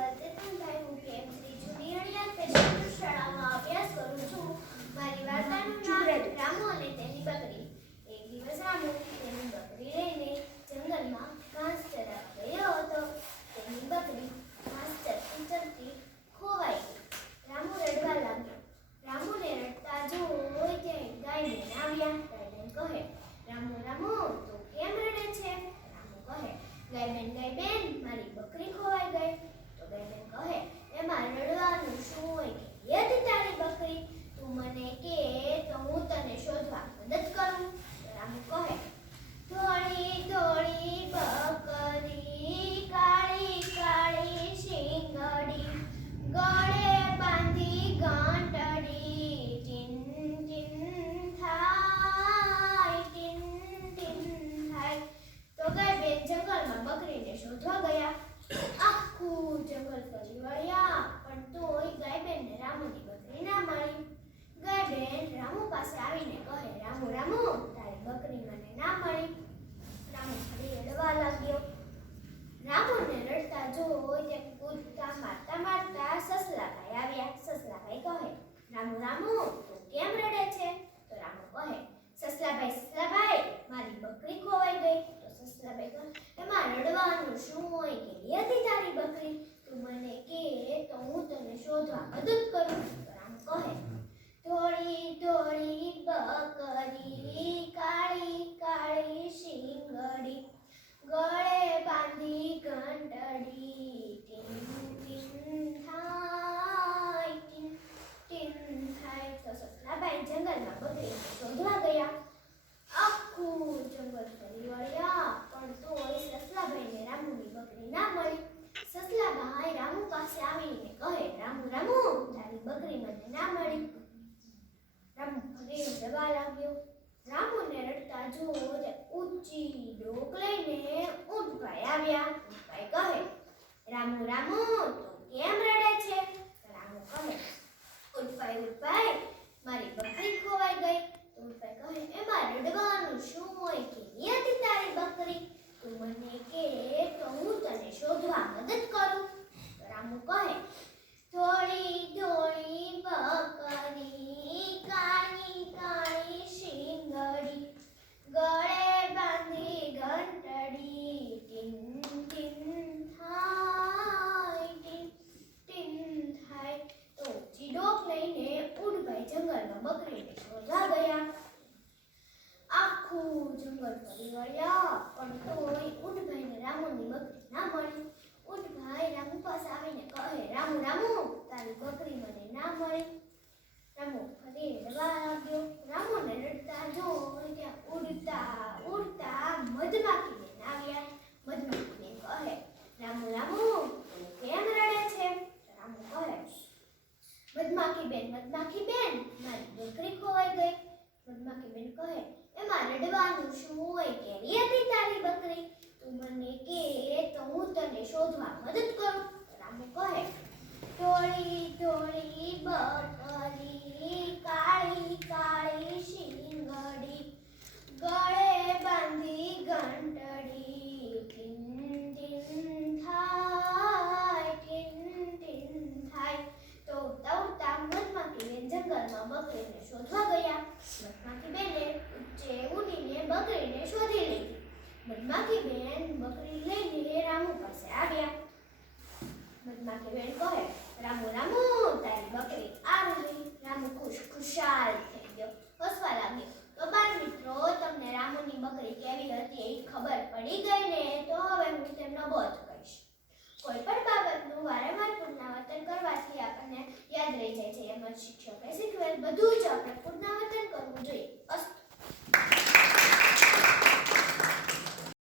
વર્તનભાઈ હું કેમ Shri junior patient શાળામાં અભ્યાસ કરું છું. મારી વાર્તાનું નામ રામુ અને તેની બકરી. એક દિવસ રામુ તેની બકરી લઈને જંગલમાં ઘાસ ચરાવવા ગયો હતો. તેની બકરી ઘાસ ચરતી ચરતી ખોવાઈ ગઈ. રામુ રડવા લાગ્યો. રામુને રડતા જોઈ ત્યાં ગાયબેન આવ્યા. ગાયબેન કહે, રામુ રામુ તું કેમ રડે છે? રામુ કહે, ગાયબેન મારી બકરી ખોવાઈ ગઈ. તો ગાયબેન કહે, એમાં રડવાનું શું હોય? કે હતી તારી બકરી, તું મને કે તો હું તને શોધવા મદદ કરું. રામુ કહે, ધોળી ધોળી બકરી કાળી કાળી શીંગડી, ગળે બાંધી ગાંટડી, ટીન ટીન થાય ટીન ટીન થાય. તો ગાયબેન જંગલમાં બકરીને શોધવા ગયા. આખું જંગલ ફરી વળ્યા પણ તોય ગાયબેનને રામુની બકરી ના મળી. ગાયબેન રામુ પાસે આવીને કહે, રામુ રામુ તારી બકરી મને ના મળી. રામુ ફરી રડવા લાગ્યો. રામુને રડતા જોઈ તે કૂદકા મારતા મારતા સસલાભાઈ આવ્યા. સસલાભાઈ કહે, રામુ રામુ તું કેમ રડે છે? તો રામુ કહે, સસલાભાઈ મારી બકરી ખોવાઈ ગઈ. તો સસલાભાઈ કહે, એમાં રડવાનું શું હોય? કેવી હતી તારી બકરી, તું મને કે તો હું તને શોધવા મદદ કરું. તો રામુ કહે, ધોળી ધોળી બકરી કાળી કાળી શીંગડી, ગળે બાંધી ઘંટડી, ટીન ટીન થાય ટીન ટીન થાય. તો સસલાભાઈ જંગલમાં બકરીને શોધવા ગયા. આખું જંગલ ફરી વળ્યા પણ તોય સસલાભાઈને રામુની બકરી ના મળી. સસલાભાઈ રામુ પાસે આવીને કહે, રામુ રામુ તારી બકરી મને ના મળી. રામુ ફરી રડવા લાગ્યો. રામુને રડતા જોઈ ઊંચી ડોક લઈને ઊંટભાઈ આવ્યા. ઊંટભાઈ કહે, રામુ રામુ તું કેમ રડે છે? રામુ કહે, ઊંટભાઈ મારી બકરી ખોવાઈ ગઈ. ઊંટભાઈ કહે, એમાં રડવાનું શું હોય? કેવી હતી તારી બકરી, તું મને કે તો હું તને શોધવા મદદ કરું. રામુ કહે, ધોળી ધોળી બકરી કાળી કાળી શીંગડી, ગળે બાંધી ઘંટડી, ટીન ટીન થાય ટીન ટીન થાય. તો ઊંચી ડોક લઈને ઊંટભાઈ જંગલમાં બકરીને શોધવા ગયા. આખું જંગલ ફરી વળ્યા પણ તોય ઊંટભાઈને રામુની બકરી ના મળી. ઊંટભાઈ રામુ પાસે આવીને કહે, રામુ રામુ તારી બકરી મને ના મળી. રામુ ફરી રડવા લાગ્યો. રામુને રડતા જોઈ ત્યાં ઉડતા ઉડતા મધમાખી બેન આવ્યા. મધમાખી બેન કહે, રામુ રામુ તું કેમ રડે છે? રામુ કહે, મધમાખી બેન મારી બકરી ખોવાઈ ગઈ. મધમાખી બેન કહે, એમાં રડવાનું શું હોય? કેવી હતી તારી બકરી, તું મને કે તો હું તને શોધવા મદદ કરું. રામુ કહે, ધોળી ધોળી બકરી કાળી કાળી શીંગડી, ગળે બાંધી ઘંટડી, ટીન ટીન થાય ટીન ટીન થાય. તો ઉડતા ઉડતા મધમાખી બેન જંગલમાં બકરીને શોધવા ગયા. મધમાખી બેને ઊંચે ઉડીને બકરીને શોધી લીધી. મધમાખી બેન બકરી લઈને રામુ પાસે આવ્યા. મધમાખી બેન કહે, રામુ રામુ તારી બકરી આવી. રામુ ખુશાલ થઈ ગયો, હસવા લાગ્યો. તો બાળ મિત્રો, તમને રામુની બકરી કેવી હતી એ ખબર પડી ગઈ ને? તો હવે હું તેમનો બોધ કહીશ. કોઈ પણ બાબતનું વારંવાર પુનરાવર્તન કરવાથી આપણને યાદ રહી જાય છે. એમ જ શિક્ષકે શીખવેલ બધું જ આપણે પુનરાવર્તન કરવું જોઈએ.